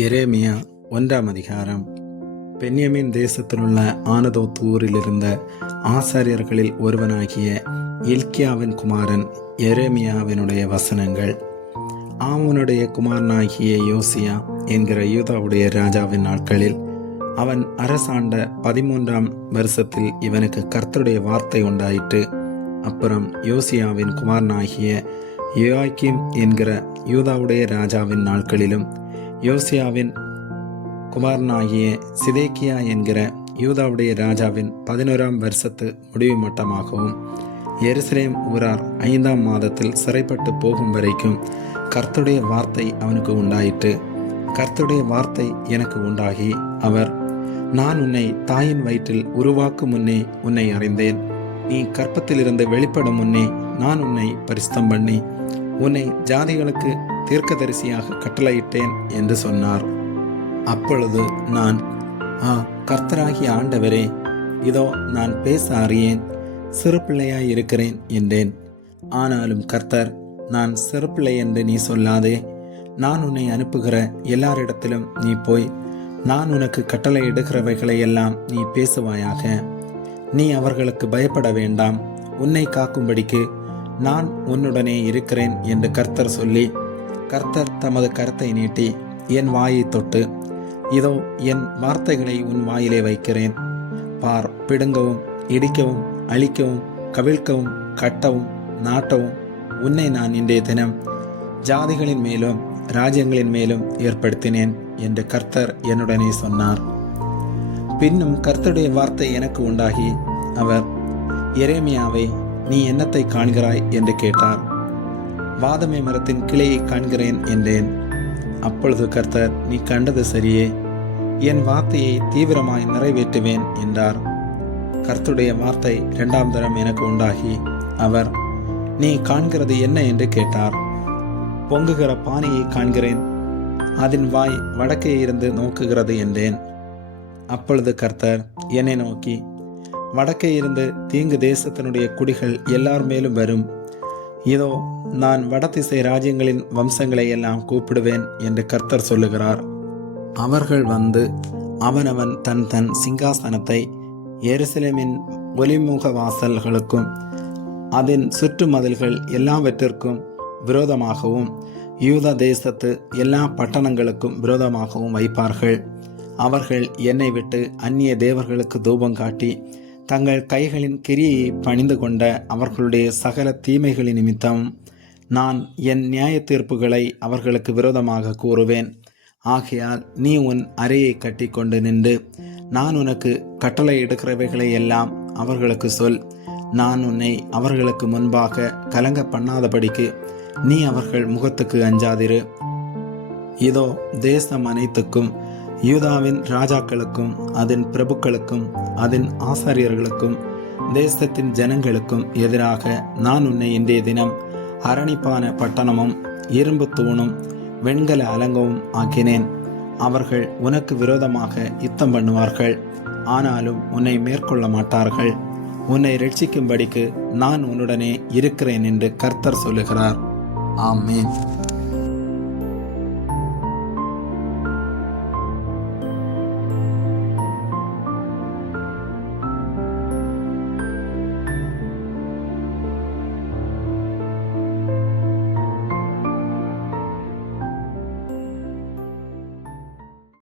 எரேமியா 1 அதிகாரம். பென்யமீன் தேசத்திலுள்ள ஆனதோத் ஊரில் இருந்த ஆசாரியர்களில் ஒருவனாகிய இல்க்கியாவின் குமாரன் எரேமியாவினுடைய வசனங்கள். ஆமோனுடைய குமாரனாகிய யோசியா என்கிற யூதாவுடைய ராஜாவின் நாட்களில் அவன் அரசாண்ட 13ஆம் வருஷத்தில் இவனுக்கு கர்த்தருடைய வார்த்தை உண்டாயிற்று. அப்புறம் யோசியாவின் குமாரனாகிய யோயாக்கீம் என்கிற யூதாவுடைய ராஜாவின் நாட்களிலும் யோசியாவின் குமாரனாகிய சிதேக்கியா என்கிற யூதாவுடைய ராஜாவின் 11ஆம் வருஷத்து முடிவு மட்டமாகவும் எருசலேம் ஊரார் 5ஆம் மாதத்தில் சிறைப்பட்டு போகும் வரைக்கும் கர்த்தருடைய வார்த்தை அவனுக்கு உண்டாயிற்று. கர்த்தருடைய வார்த்தை எனக்கு உண்டாகி அவர், நான் உன்னை தாயின் வயிற்றில் உருவாக்கும் முன்னே உன்னை அறிந்தேன். நீ கற்பத்திலிருந்து வெளிப்படும் முன்னே நான் உன்னை பரிசுத்தம் பண்ணி உன்னை ஜாதிகளுக்கு தீர்க்கதரிசியாக கட்டளையிட்டேன் என்று சொன்னார். அப்பொழுது நான், கர்த்தராகிய ஆண்டவரே, இதோ நான் பேச அறியேன், சிறு பிள்ளையாய் இருக்கிறேன் என்றேன். ஆனாலும் கர்த்தர், நான் சிறு பிள்ளை என்று நீ சொல்லாதே, நான் உன்னை அனுப்புகிற எல்லாரிடத்திலும் நீ போய் நான் உனக்கு கட்டளை இடுகிறவைகளை எல்லாம் நீ பேசுவாயாக. நீ அவர்களுக்கு பயப்பட வேண்டாம், உன்னை காக்கும்படிக்கு நான் உன்னுடனே இருக்கிறேன் என்று கர்த்தர் சொல்லி, கர்த்தர் தமது கரத்தை நீட்டி என் வாயை தொட்டு, இதோ என் வார்த்தைகளை உன் வாயிலே வைக்கிறேன். பார், பிடுங்கவும் இடிக்கவும் அழிக்கவும் கவிழ்க்கவும் கட்டவும் நாட்டவும் உன்னை நான் இன்றைய தினம் ஜாதிகளின் மேலும் ராஜ்யங்களின் மேலும் ஏற்படுத்தினேன் என்று கர்த்தர் என்னுடனே சொன்னார். பின்னும் கர்த்தருடைய வார்த்தை எனக்கு உண்டாகி அவர், எரேமியாவை, நீ என்னத்தை காண்கிறாய் என்று கேட்டார். வாதமே மரத்தின் கிளையை காண்கிறேன் என்றேன். அப்பொழுது கர்த்தர், நீ கண்டது சரியே, என் வார்த்தையை தீவிரமாய் நிறைவேற்றுவேன் என்றார். கர்த்தருடைய வார்த்தை 2ஆம் தரம் எனக்கு உண்டாகி அவர், நீ காண்கிறது என்ன என்று கேட்டார். பொங்குகிற பானையை காண்கிறேன், அதன் வாய் வடக்கே இருந்து நோக்குகிறது என்றேன். அப்பொழுது கர்த்தர் என்னை நோக்கி, வடக்கே இருந்து தீங்கு தேசத்தினுடைய குடிகள் எல்லார் மேலும் வரும். இதோ நான் வடதிசை ராஜ்யங்களின் வம்சங்களை எல்லாம் கூப்பிடுவேன் என்று கர்த்தர் சொல்லுகிறார். அவர்கள் வந்து அவனவன் தன் தன் சிங்காசனத்தை எருசலேமின் ஒலிமுக வாசல்களுக்கும் அதன் சுற்று மதில்கள் எல்லாவற்றிற்கும் விரோதமாகவும் யூதா தேசத்து எல்லா பட்டணங்களுக்கும் விரோதமாகவும் வைப்பார்கள். அவர்கள் என்னை விட்டு அந்நிய தேவர்களுக்கு தூபம் காட்டி தங்கள் கைகளின் கிரியை பணிந்து கொண்ட அவர்களுடைய சகல தீமைகளின் நிமித்தம் நான் என் நியாய தீர்ப்புகளை அவர்களுக்கு விரோதமாக கூறுவேன். ஆகையால் நீ உன் அறையை கட்டி கொண்டு நின்று நான் உனக்கு கட்டளை எடுக்கிறவைகளை எல்லாம் அவர்களுக்கு சொல். நான் உன்னை அவர்களுக்கு முன்பாக கலங்க பண்ணாதபடிக்கு நீ அவர்கள் முகத்துக்கு அஞ்சாதிரு. இதோ தேசம் அனைத்துக்கும் யூதாவின் ராஜாக்களுக்கும் அதன் பிரபுக்களுக்கும் அதன் ஆசாரியர்களுக்கும் தேசத்தின் ஜனங்களுக்கும் எதிராக நான் உன்னை இன்றைய தினம் அரணிப்பான பட்டணமும் இரும்பு தூணும் வெண்கல அலங்கவும் ஆக்கினேன். அவர்கள் உனக்கு விரோதமாக யுத்தம் பண்ணுவார்கள், ஆனாலும் உன்னை மேற்கொள்ள மாட்டார்கள். உன்னை ரட்சிக்கும்படிக்கு நான் உன்னுடனே இருக்கிறேன் என்று கர்த்தர் சொல்லுகிறார். ஆமென்.